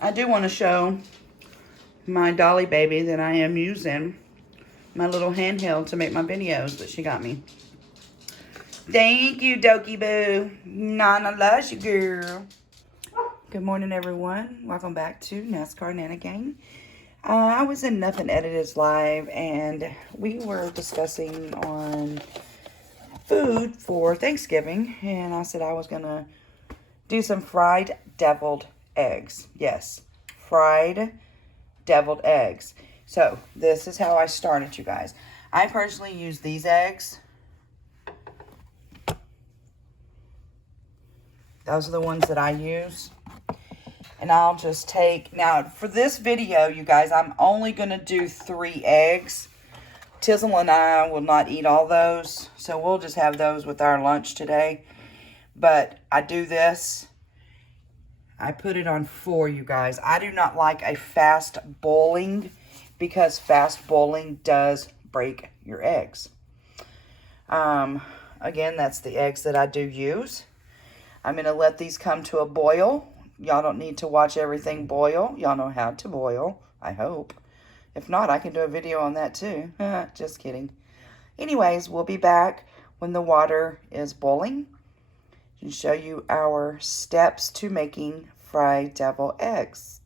I do want to show my Dolly baby that I am using, my little handheld to make my videos that she got me. Thank you, Dokie Boo. Nana loves you, girl. Good morning, everyone. Welcome back to NASCAR Nana Gang. I was in Nothing Edited's live, and we were discussing on food for Thanksgiving, and I said I was going to do some fried deviled eggs. Yes, fried deviled eggs. So, this is how I started, you guys. I personally use these eggs. Those are the ones that I use. And I'll just take, now for this video, you guys, I'm only going to do 3 eggs. Tizzle and I will not eat all those, so we'll just have those with our lunch today. But I do this. I put it on 4, you guys. I do not like a fast boiling because fast boiling does break your eggs. Again, that's the eggs that I do use. I'm going to let these come to a boil. Y'all don't need to watch everything boil. Y'all know how to boil, I hope. If not, I can do a video on that too. Just kidding. Anyways, we'll be back when the water is boiling and show you our steps to making fried deviled eggs.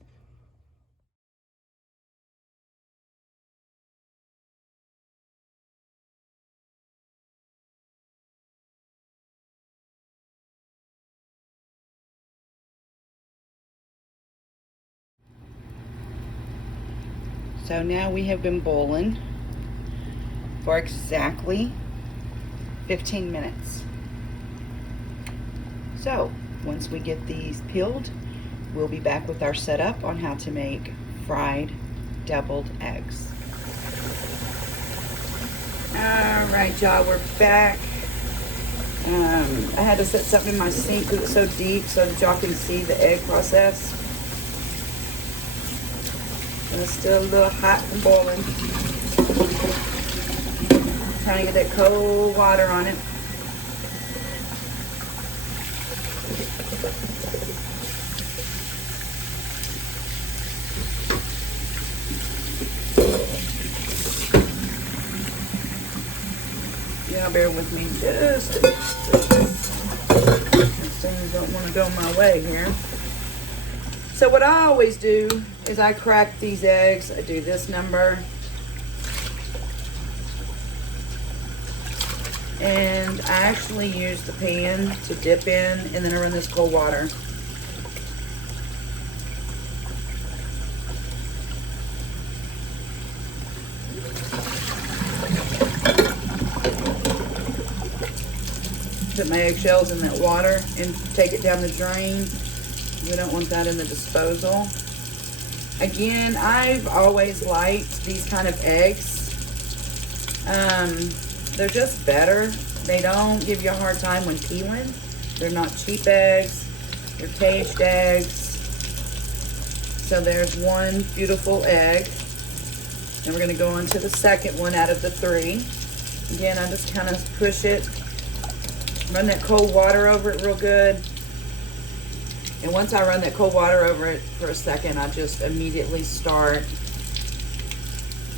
So now we have been boiling for exactly 15 minutes. So once we get these peeled, we'll be back with our setup on how to make fried deviled eggs. All right, y'all, we're back. I had to set something in my sink because it's so deep so that y'all can see the egg process. And it's still a little hot and boiling. Trying to get that cold water on it. Yeah, bear with me just a bit. Things don't want to go my way here. So what I always do is I crack these eggs. I do this number. And I actually use the pan to dip in, and then I run this cold water. Put my eggshells in that water and take it down the drain. We don't want that in the disposal. Again, I've always liked these kind of eggs. They're just better. They don't give you a hard time when peeling. They're not cheap eggs. They're caged eggs. So there's one beautiful egg. And we're going to go on to the second one out of the 3. Again, I just kind of push it. Run that cold water over it real good. And once I run that cold water over it for a second, I just immediately start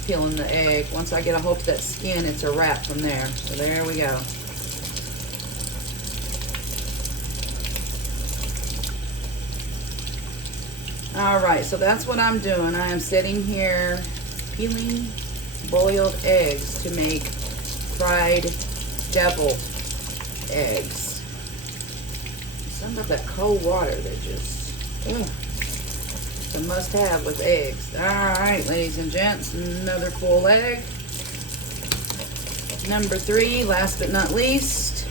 peeling the egg. Once I get a hold of that skin, it's a wrap from there. So there we go. All right, so that's what I'm doing. I am sitting here peeling boiled eggs to make fried deviled eggs. Something about that cold water that just, it's a must-have with eggs. All right, ladies and gents, another full egg. Number 3, last but not least,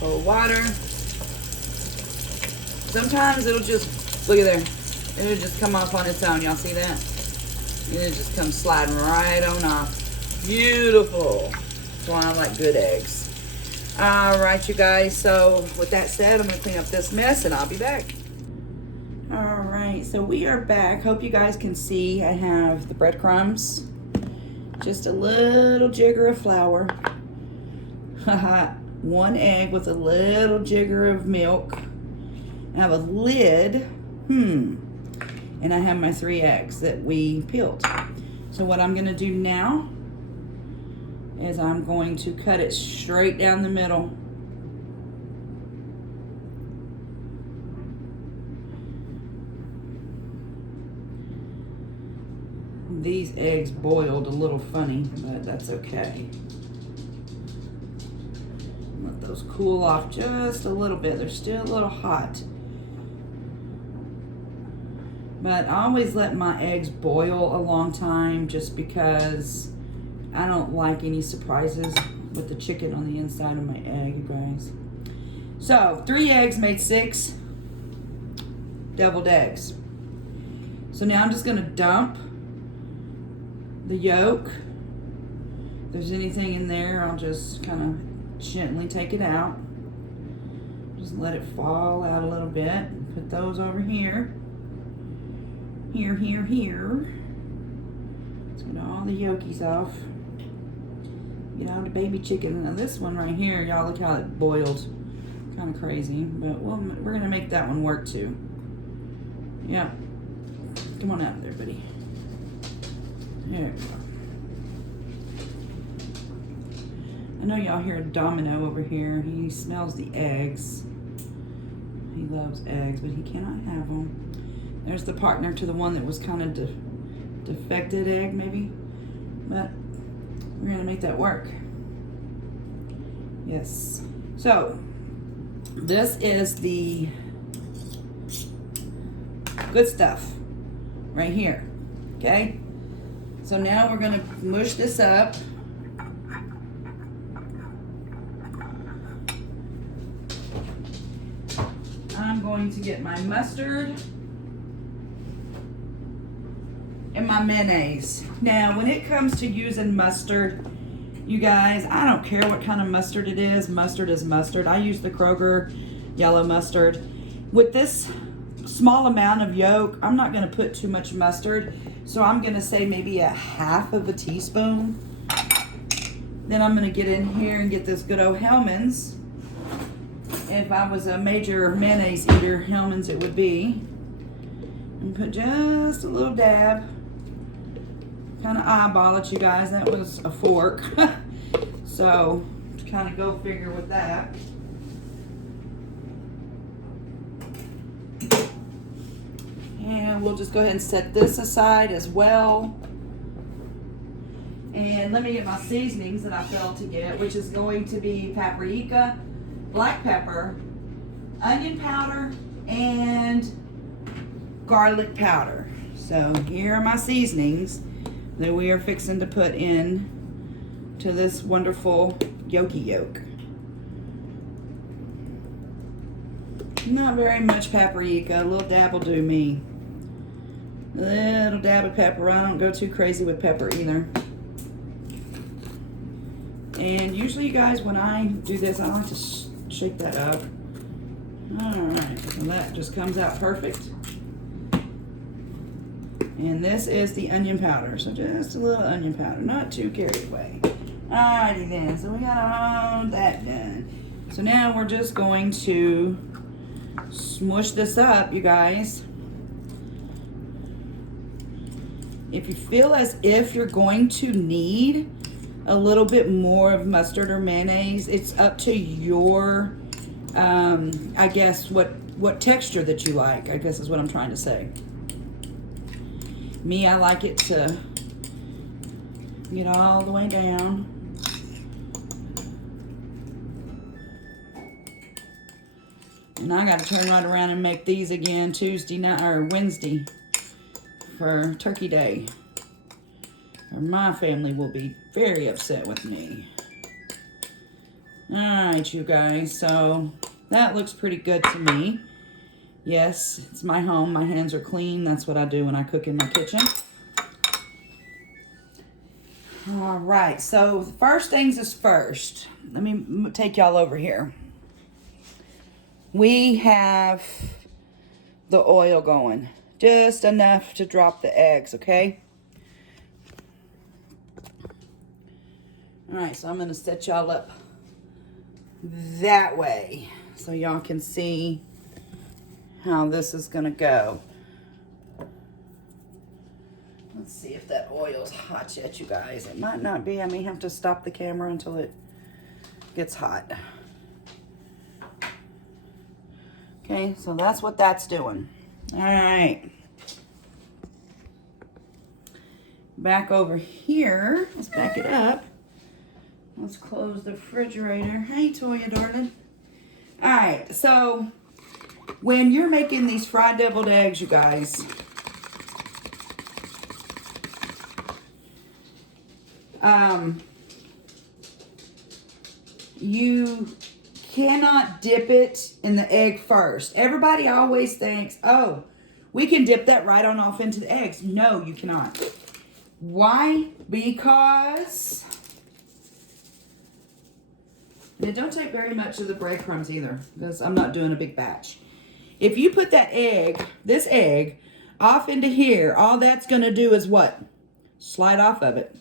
cold water. Sometimes it'll just, look at there, it'll just come off on its own. Y'all see that? It'll just come sliding right on off. Beautiful. That's why I like good eggs. All right, you guys, so with that said, I'm going to clean up this mess and I'll be back. All right, so we are back. Hope you guys can see I have the breadcrumbs, just a little jigger of flour, one egg with a little jigger of milk. I have a lid, and And I have my 3 eggs that we peeled. So what I'm gonna do now is I'm going to cut it straight down the middle. These eggs boiled a little funny, but that's okay. Let those cool off just a little bit. They're still a little hot. But I always let my eggs boil a long time just because I don't like any surprises with the chicken on the inside of my egg, you guys. So 3 eggs made 6 deviled eggs. So now I'm just gonna dump the yolk. If there's anything in there, I'll just kind of gently take it out. Just let it fall out a little bit. Put those over here. Here. Let's get all the yolkies off. Get out the baby chicken. Now this one right here, y'all look how it boiled. Kind of crazy, but we're gonna make that one work too. Yeah. Come on out of there, buddy. There we go. I know y'all hear Domino over here. He smells the eggs. He loves eggs, but he cannot have them. There's the partner to the one that was kind of defected egg, maybe. But we're gonna make that work. Yes. So this is the good stuff right here. Okay. So now we're gonna mush this up. I'm going to get my mustard and my mayonnaise. Now, when it comes to using mustard, you guys, I don't care what kind of mustard it is. Mustard is mustard. I use the Kroger yellow mustard. With this small amount of yolk, I'm not gonna put too much mustard. So I'm gonna say maybe a half of a teaspoon. Then I'm gonna get in here and get this good old Hellmann's. If I was a major mayonnaise eater, Hellmann's it would be. And put just a little dab. Kind of eyeball it, you guys. That was a fork. So, kind of go figure with that. And we'll just go ahead and set this aside as well. And let me get my seasonings that I failed to get, which is going to be paprika, black pepper, onion powder, and garlic powder. So here are my seasonings that we are fixing to put in to this wonderful yolky yolk. Not very much paprika, a little dab will do me. A little dab of pepper. I don't go too crazy with pepper either. And usually, you guys, when I do this, I like to shake that up. Alright, so that just comes out perfect. And this is the onion powder. So just a little onion powder, not too carried away. Alrighty then, so we got all that done. So now we're just going to smush this up, you guys. If you feel as if you're going to need a little bit more of mustard or mayonnaise, it's up to your, I guess, what texture that you like, I guess is what I'm trying to say. Me, I like it to get all the way down. And I got to turn right around and make these again Tuesday night or Wednesday for Turkey Day. Or my family will be very upset with me. Alright, you guys. So that looks pretty good to me. Yes, it's my home. My hands are clean. That's what I do when I cook in my kitchen. All right, so first things is first. Let me take y'all over here. We have the oil going. Just enough to drop the eggs, okay? All right, so I'm going to set y'all up that way so y'all can see how this is going to go. Let's see if that oil's hot yet, you guys. It might not be. I may have to stop the camera until it gets hot. Okay, so that's what that's doing. All right. Back over here. Let's back it up. Let's close the refrigerator. Hey, Toya, darling. All right, so when you're making these fried deviled eggs, you guys, you cannot dip it in the egg first. Everybody always thinks, oh, we can dip that right on off into the eggs. No, you cannot. Why? Because it don't take very much of the breadcrumbs either, because I'm not doing a big batch. If you put that egg, this egg, off into here, all that's going to do is what? Slide off of it.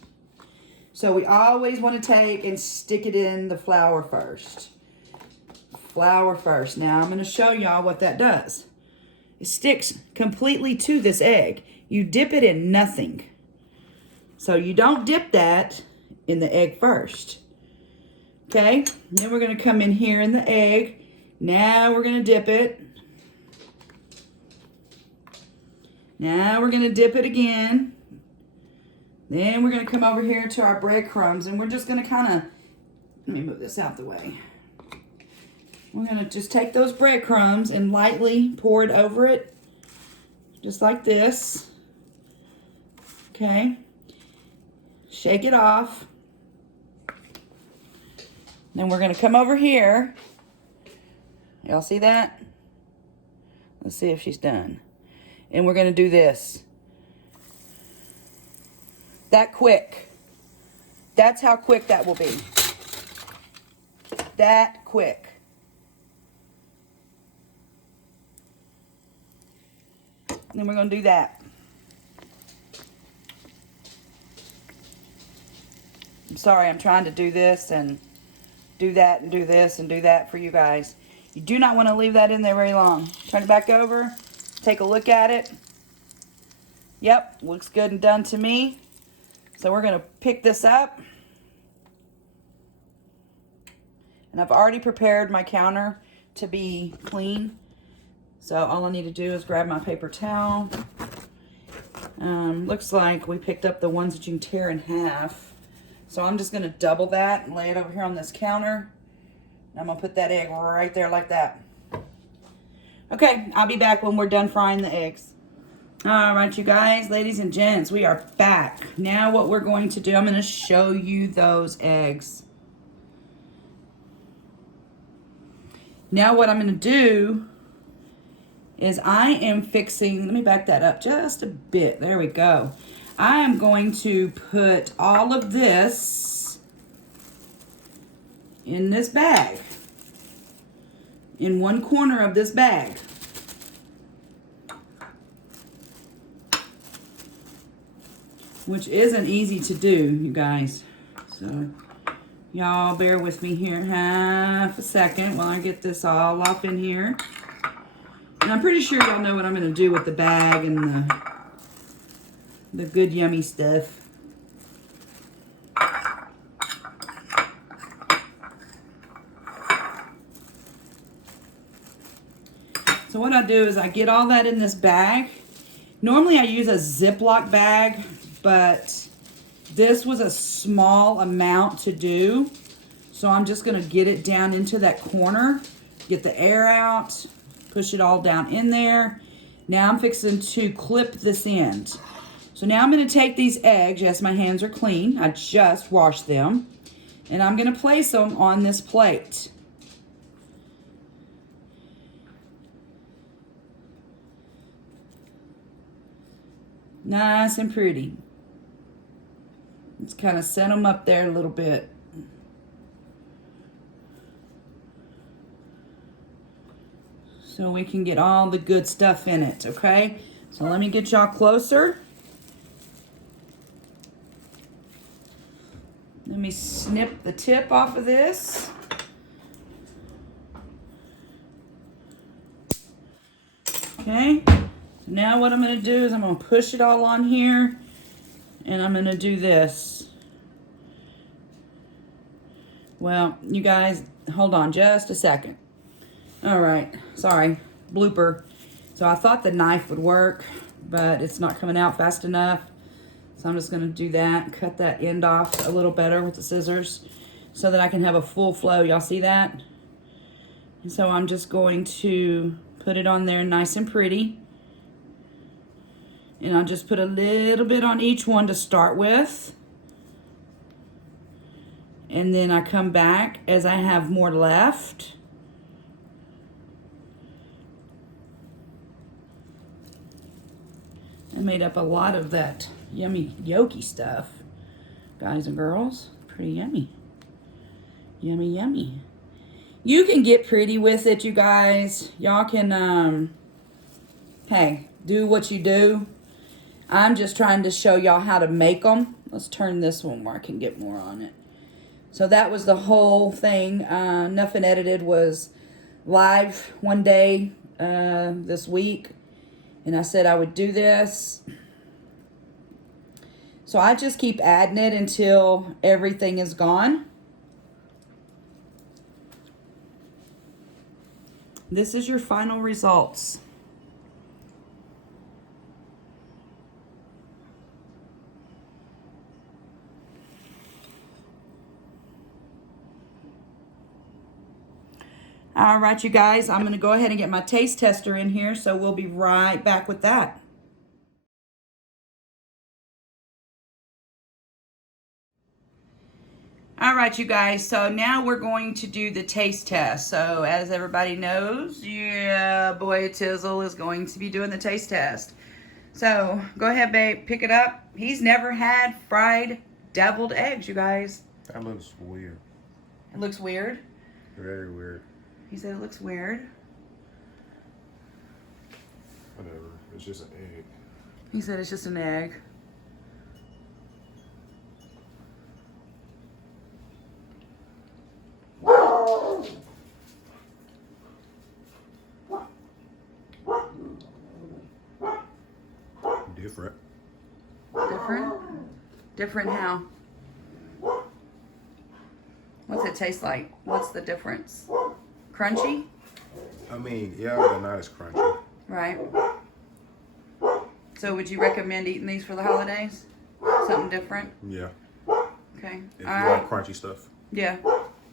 So we always want to take and stick it in the flour first. Flour first. Now I'm going to show y'all what that does. It sticks completely to this egg. You dip it in nothing. So you don't dip that in the egg first. Okay? Then we're going to come in here in the egg. Now we're going to dip it. Now we're going to dip it again. Then we're going to come over here to our breadcrumbs, and we're just going to kind of, let me move this out the way. We're going to just take those breadcrumbs and lightly pour it over it, just like this. Okay. Shake it off. Then we're going to come over here. Y'all see that? Let's see if she's done. And we're going to do this. That quick. That's how quick that will be. That quick. And then we're going to do that. I'm sorry, I'm trying to do this and do that and do this and do that for you guys. You do not want to leave that in there very long. Turn it back over. Take a look at it. Yep, looks good and done to me. So we're going to pick this up. And I've already prepared my counter to be clean. So all I need to do is grab my paper towel. Looks like we picked up the ones that you can tear in half. So I'm just going to double that and lay it over here on this counter. And I'm going to put that egg right there like that. Okay, I'll be back when we're done frying the eggs. All right, you guys, ladies and gents, we are back. Now what we're going to do, I'm going to show you those eggs. Now what I'm going to do is I am fixing, let me back that up just a bit. There we go. I am going to put all of this in this bag. In one corner of this bag. Which isn't easy to do, you guys. So, y'all bear with me here half a second while I get this all off in here. And I'm pretty sure y'all know what I'm going to do with the bag and the good yummy stuff. So what I do is I get all that in this bag. Normally I use a Ziploc bag, but this was a small amount to do. So I'm just going to get it down into that corner, get the air out, push it all down in there. Now I'm fixing to clip this end. So now I'm going to take these eggs, yes, my hands are clean, I just washed them, and I'm going to place them on this plate. Nice and pretty. Let's kind of set them up there a little bit. So we can get all the good stuff in it, okay? So let me get y'all closer. Let me snip the tip off of this. Okay. Now what I'm going to do is I'm going to push it all on here. And I'm going to do this. Well, you guys, hold on just a second. All right, sorry, blooper. So I thought the knife would work, but it's not coming out fast enough. So I'm just gonna do that, cut that end off a little better with the scissors so that I can have a full flow. Y'all see that? And so I'm just going to put it on there nice and pretty. And I'll just put a little bit on each one to start with. And then I come back as I have more left. I made up a lot of that yummy yolky stuff, guys and girls. Pretty yummy. Yummy, yummy. You can get pretty with it, you guys. Y'all can, hey, do what you do. I'm just trying to show y'all how to make them. Let's turn this one where I can get more on it. So that was the whole thing. Nothing Edited was live one day this week. And I said I would do this. So I just keep adding it until everything is gone. This is your final results. All right, you guys, I'm going to go ahead and get my taste tester in here, so we'll be right back with that. All right, you guys, so now we're going to do the taste test. So as everybody knows, yeah, boy Tizzle is going to be doing the taste test. So go ahead, babe, pick it up. He's never had fried deviled eggs, you guys. That looks weird. It looks weird? Very weird. He said it looks weird. Whatever. It's just an egg. He said it's just an egg. Different. Different? Different how? What's it taste like? What's the difference? Crunchy? I mean, yeah, but not as crunchy. Right. So would you recommend eating these for the holidays? Something different? Yeah. Okay. If All you right. like crunchy stuff. Yeah.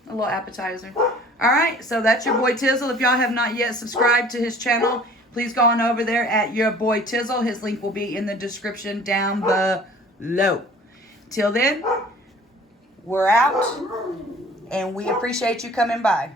A little appetizer. All right. So that's your boy Tizzle. If y'all have not yet subscribed to his channel, please go on over there at your boy Tizzle. His link will be in the description down below. Till then, we're out. And we appreciate you coming by.